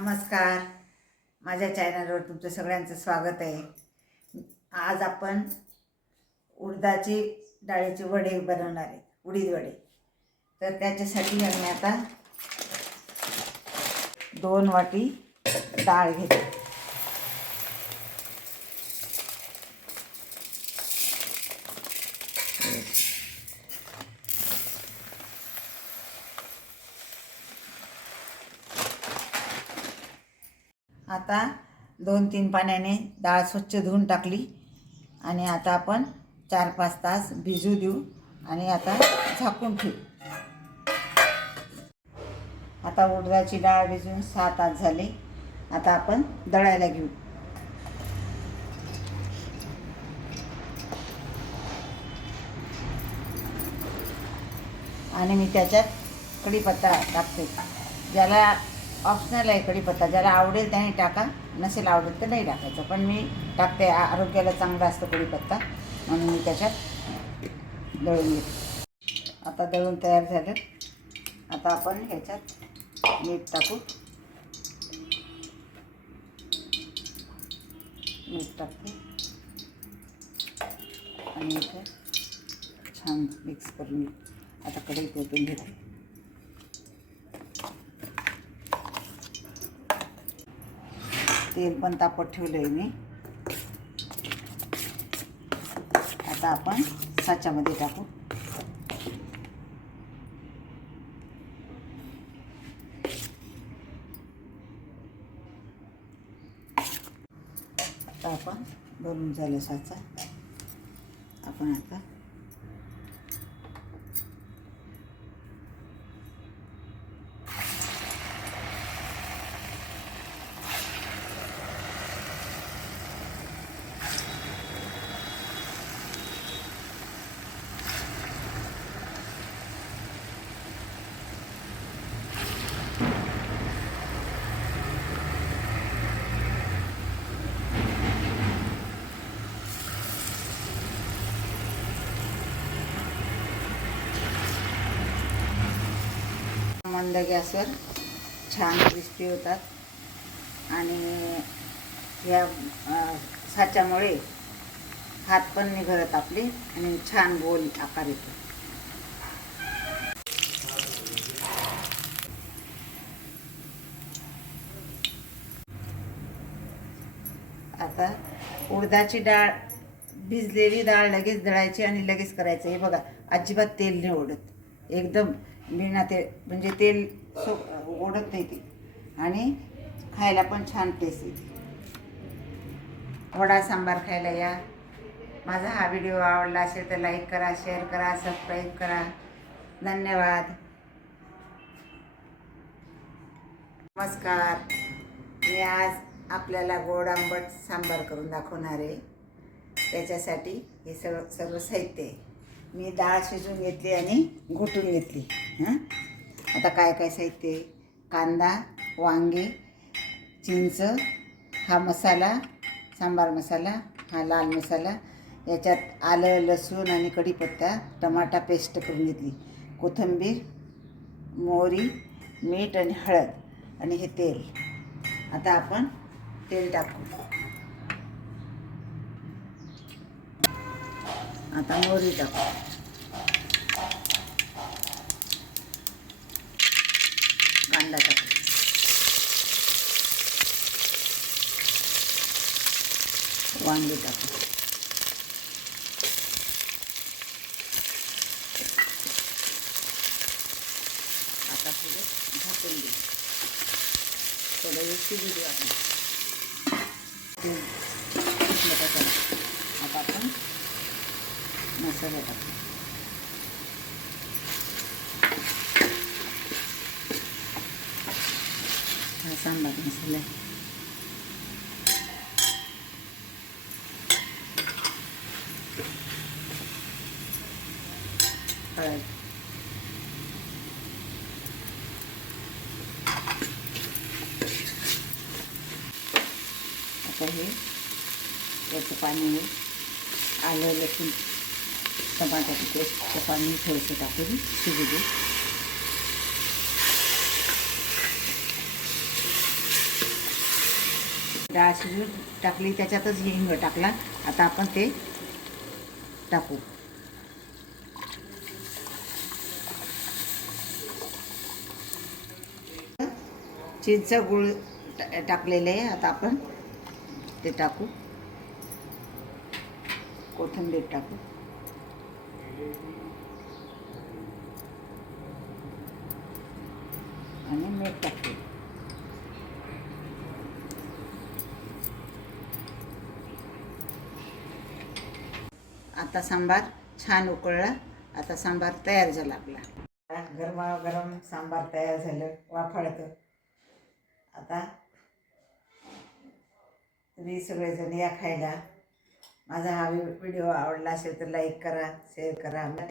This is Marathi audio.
नमस्कार. माझ्या चॅनलवर तुमचं सगळ्यांचं स्वागत आहे. आज आपण उडदाची डाळीचे वडे बनवणार आहे. उडीद वडे. तर त्याच्यासाठी आम्ही आता दोन वाटी डाळ घेते आता दोन तीन पाण्याने डाळ स्वच्छ धुवून टाकली. आणि आता आपण चार पाच तास भिजू देऊ आणि आता झाकून ठेवू. आता उडदाची डाळ भिजून सहा तास झाले. आता आपण दळायला घेऊ. आणि मी त्याच्यात कढीपत्ता टाकते. ज्याला ऑप्शनल आहे कढीपत्ता ज्याला आवडेल त्याने टाका नसेल आवडेल तर नाही टाकायचं. पण मी टाकते आरोग्याला चांगला असतो कढीपत्ता म्हणून मी त्याच्यात दळून घेते. आता दळून तयार झालं. आता आपण ह्याच्यात मीठ टाकू. मीठ टाकते. आणि इथे छान मिक्स करून आता कढई ओतून घेते. तेल पण तापत ठेवलं आहे मी. आता आपण साच्यामध्ये टाकू. आता आपण भरून झालं साचा. आपण आता मंद गॅसवर छान क्रिस्पी होतात. आणि या साच्यामुळे हात पण निघत आपले आणि छान गोल आकार येतो. आता उडदाची डाळ भिजलेली डाळ लगेच दळायची आणि लगेच करायचं. हे बघा अजिबात तेल नाही ओढत. एकदम बिना ते म्हणजे तेल सो ओढत नाही ते. आणि खायला पण छान टेस्ट येते. वडा सांबार खायला या. माझा हा व्हिडिओ आवडला असेल तर लाईक करा शेअर करा सबस्क्राईब करा. धन्यवाद. नमस्कार. मी आज आपल्याला गोड आंबट सांबार करून दाखवणार आहे. त्याच्यासाठी हे सर्व सर्व साहित्य आहे. मी डाळ शिजवून घेतली आणि घोटून घेतली हां? आता काय काय साहित्य आहे? कांदा वांगे चिंच हा मसाला सांबार मसाला हा लाल मसाला याच्यात आलं लसूण आणि कढीपत्ता टमाटा पेस्ट करून घेतली. कोथिंबीर मोहरी मीठ आणि हळद आणि हे तेल. आता आपण तेल टाकू आता मोहरी टाकू. कांदा टाकू. वांगे टाकू. आता थोडं झाकून देऊ थोडं शिजू देऊ आपण. ते शिजलं का चला. आता आपण मसाला टाकू हा सांबार मसाला आहे हळद आता हे याचं पाणी आलं लसूण टमाट्याचं पेस्टचं पाणी थोडंसं टाकून शिजू दे डाळ शिजून टाकली त्याच्यातच हिंग टाकला. आता आपण ते टाकू. चिंच गुळ टाकलेलं टाकलेले आहे. आता आपण ते टाकू. कोथिंबीर टाकू. आणि मीठ टाकू. आता सांबार छान उकळला. आता सांबार तयार झाला आपला. गरमागरम सांबार तयार झालं वाफाळतं. आता तुम्ही सगळेजण या खायला माझा हा व्हिडिओ आवडला असेल तर लाईक करा शेअर करा.